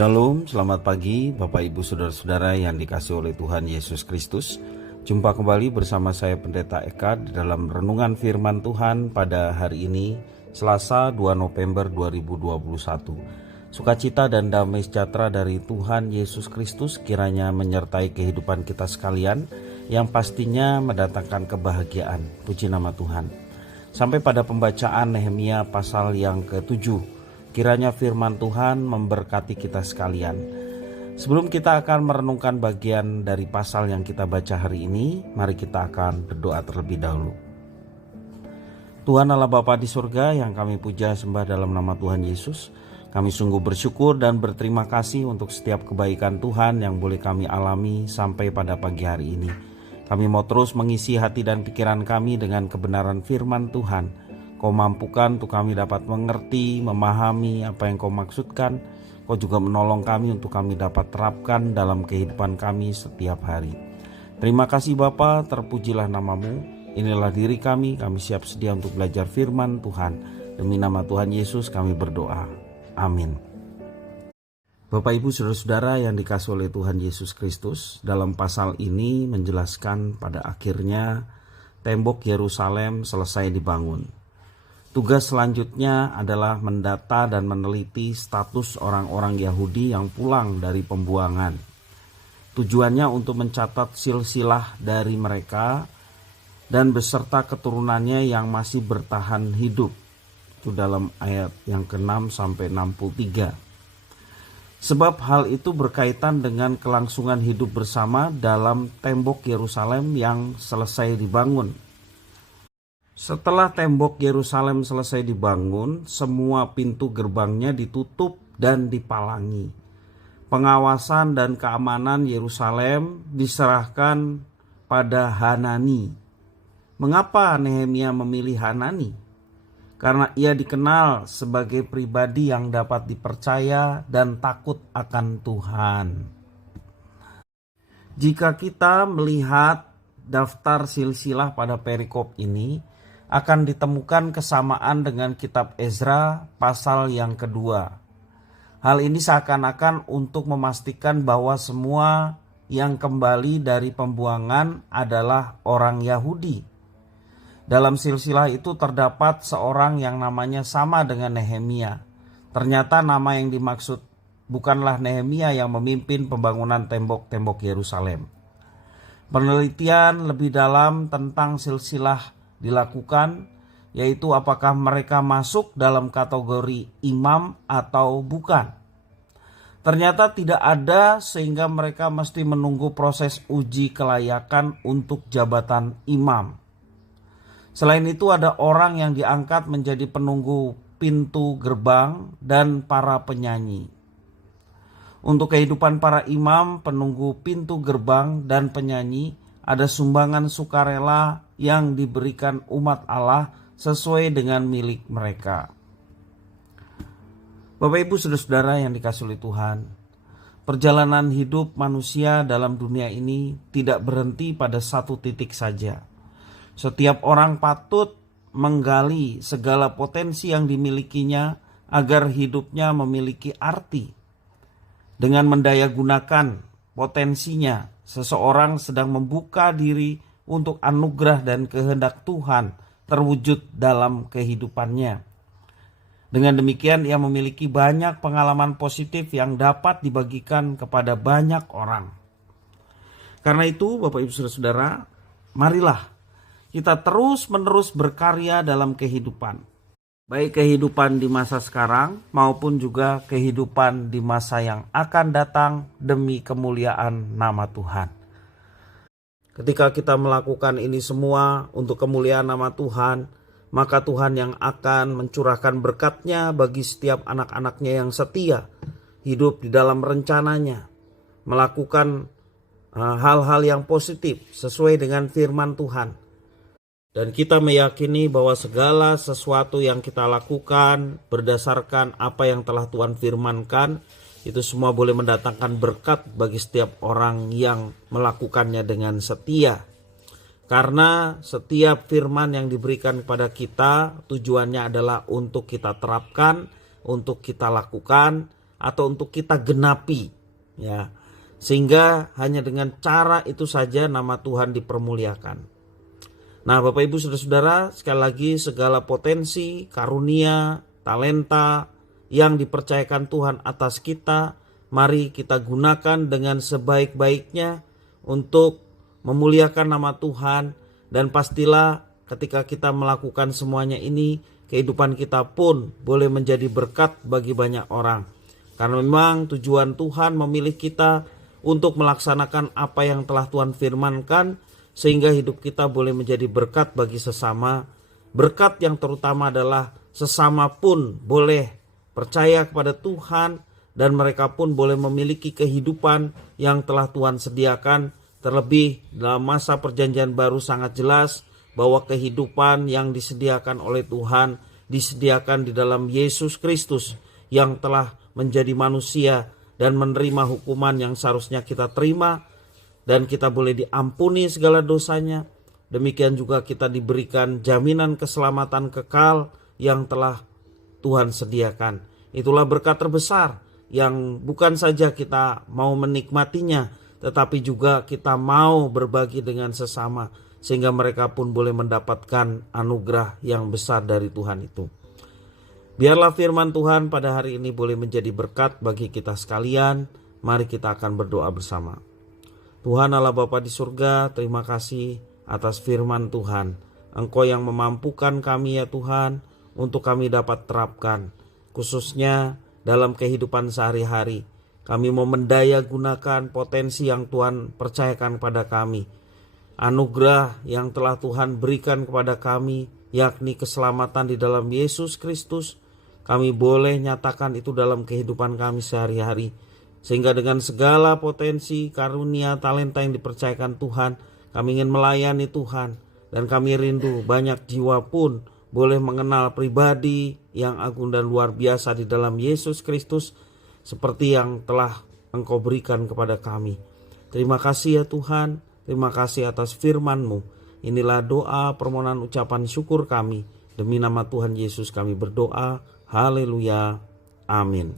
Shalom, selamat pagi Bapak Ibu Saudara-saudara yang dikasihi oleh Tuhan Yesus Kristus. Jumpa kembali bersama saya Pendeta Eka di dalam renungan firman Tuhan pada hari ini, Selasa 2 November 2021. Sukacita dan damai sejahtera dari Tuhan Yesus Kristus kiranya menyertai kehidupan kita sekalian, yang pastinya mendatangkan kebahagiaan. Puji nama Tuhan. Sampai pada pembacaan Nehemia pasal yang ke-7. Kiranya firman Tuhan memberkati kita sekalian. Sebelum kita akan merenungkan bagian dari pasal yang kita baca hari ini, mari kita akan berdoa terlebih dahulu. Tuhan Allah Bapa di surga yang kami puja sembah dalam nama Tuhan Yesus, kami sungguh bersyukur dan berterima kasih untuk setiap kebaikan Tuhan yang boleh kami alami sampai pada pagi hari ini. Kami mau terus mengisi hati dan pikiran kami dengan kebenaran firman Tuhan. Kau mampukan untuk kami dapat mengerti, memahami apa yang Kau maksudkan. Kau juga menolong kami untuk kami dapat terapkan dalam kehidupan kami setiap hari. Terima kasih Bapa, terpujilah namamu. Inilah diri kami siap sedia untuk belajar firman Tuhan. Demi nama Tuhan Yesus kami berdoa. Amin. Bapak Ibu Saudara-saudara yang dikasihi oleh Tuhan Yesus Kristus, dalam pasal ini menjelaskan pada akhirnya tembok Yerusalem selesai dibangun. Tugas selanjutnya adalah mendata dan meneliti status orang-orang Yahudi yang pulang dari pembuangan. Tujuannya untuk mencatat silsilah dari mereka dan beserta keturunannya yang masih bertahan hidup. Itu dalam ayat yang ke-6 sampai 63. Sebab hal itu berkaitan dengan kelangsungan hidup bersama dalam tembok Yerusalem yang selesai dibangun. Setelah tembok Yerusalem selesai dibangun, semua pintu gerbangnya ditutup dan dipalangi. Pengawasan dan keamanan Yerusalem diserahkan pada Hanani. Mengapa Nehemia memilih Hanani? Karena ia dikenal sebagai pribadi yang dapat dipercaya dan takut akan Tuhan. Jika kita melihat daftar silsilah pada perikop ini, akan ditemukan kesamaan dengan kitab Ezra pasal yang kedua. Hal ini seakan-akan untuk memastikan bahwa semua yang kembali dari pembuangan adalah orang Yahudi. Dalam silsilah itu terdapat seorang yang namanya sama dengan Nehemia. Ternyata nama yang dimaksud bukanlah Nehemia yang memimpin pembangunan tembok-tembok Yerusalem. Penelitian lebih dalam tentang silsilah dilakukan, yaitu apakah mereka masuk dalam kategori imam atau bukan. Ternyata tidak ada, sehingga mereka mesti menunggu proses uji kelayakan untuk jabatan imam. Selain itu ada orang yang diangkat menjadi penunggu pintu gerbang dan para penyanyi. Untuk kehidupan para imam, penunggu pintu gerbang dan penyanyi, ada sumbangan sukarela yang diberikan umat Allah sesuai dengan milik mereka. Bapak Ibu Saudara-saudara yang dikasihi oleh Tuhan, perjalanan hidup manusia dalam dunia ini tidak berhenti pada satu titik saja. Setiap orang patut menggali segala potensi yang dimilikinya agar hidupnya memiliki arti. Dengan mendayagunakan potensinya, seseorang sedang membuka diri untuk anugerah dan kehendak Tuhan terwujud dalam kehidupannya. Dengan demikian ia memiliki banyak pengalaman positif yang dapat dibagikan kepada banyak orang. Karena itu Bapak Ibu Saudara, marilah kita terus-menerus berkarya dalam kehidupan. Baik kehidupan di masa sekarang maupun juga kehidupan di masa yang akan datang demi kemuliaan nama Tuhan. Ketika kita melakukan ini semua untuk kemuliaan nama Tuhan, maka Tuhan yang akan mencurahkan berkat-Nya bagi setiap anak-anak-Nya yang setia, hidup di dalam rencananya, melakukan hal-hal yang positif sesuai dengan firman Tuhan. Dan kita meyakini bahwa segala sesuatu yang kita lakukan berdasarkan apa yang telah Tuhan firmankan, itu semua boleh mendatangkan berkat bagi setiap orang yang melakukannya dengan setia. Karena setiap firman yang diberikan kepada kita tujuannya adalah untuk kita terapkan, untuk kita lakukan, atau untuk kita genapi, ya. Sehingga hanya dengan cara itu saja nama Tuhan dipermuliakan. Nah, Bapak Ibu Saudara-saudara, sekali lagi segala potensi, karunia, talenta yang dipercayakan Tuhan atas kita, mari kita gunakan dengan sebaik-baiknya untuk memuliakan nama Tuhan. Dan pastilah ketika kita melakukan semuanya ini, kehidupan kita pun boleh menjadi berkat bagi banyak orang. Karena memang tujuan Tuhan memilih kita untuk melaksanakan apa yang telah Tuhan firmankan, sehingga hidup kita boleh menjadi berkat bagi sesama. Berkat yang terutama adalah sesama pun boleh percaya kepada Tuhan, dan mereka pun boleh memiliki kehidupan yang telah Tuhan sediakan. Terlebih dalam masa perjanjian baru sangat jelas bahwa kehidupan yang disediakan oleh Tuhan disediakan di dalam Yesus Kristus yang telah menjadi manusia dan menerima hukuman yang seharusnya kita terima, dan kita boleh diampuni segala dosanya. Demikian juga kita diberikan jaminan keselamatan kekal yang telah Tuhan sediakan. Itulah berkat terbesar yang bukan saja kita mau menikmatinya, tetapi juga kita mau berbagi dengan sesama, sehingga mereka pun boleh mendapatkan anugerah yang besar dari Tuhan itu. Biarlah firman Tuhan pada hari ini boleh menjadi berkat bagi kita sekalian. Mari kita akan berdoa bersama. Tuhan Allah Bapa di surga, terima kasih atas firman Tuhan. Engkau yang memampukan kami ya Tuhan, untuk kami dapat terapkan, khususnya dalam kehidupan sehari-hari. Kami mau mendaya gunakan potensi yang Tuhan percayakan pada kami. Anugerah yang telah Tuhan berikan kepada kami, yakni keselamatan di dalam Yesus Kristus. Kami boleh nyatakan itu dalam kehidupan kami sehari-hari. Sehingga dengan segala potensi, karunia, talenta yang dipercayakan Tuhan, kami ingin melayani Tuhan. Dan kami rindu banyak jiwa pun boleh mengenal pribadi yang agung dan luar biasa di dalam Yesus Kristus, seperti yang telah Engkau berikan kepada kami. Terima kasih ya Tuhan, terima kasih atas firman-Mu. Inilah doa permohonan ucapan syukur kami. Demi nama Tuhan Yesus kami berdoa. Haleluya. Amin.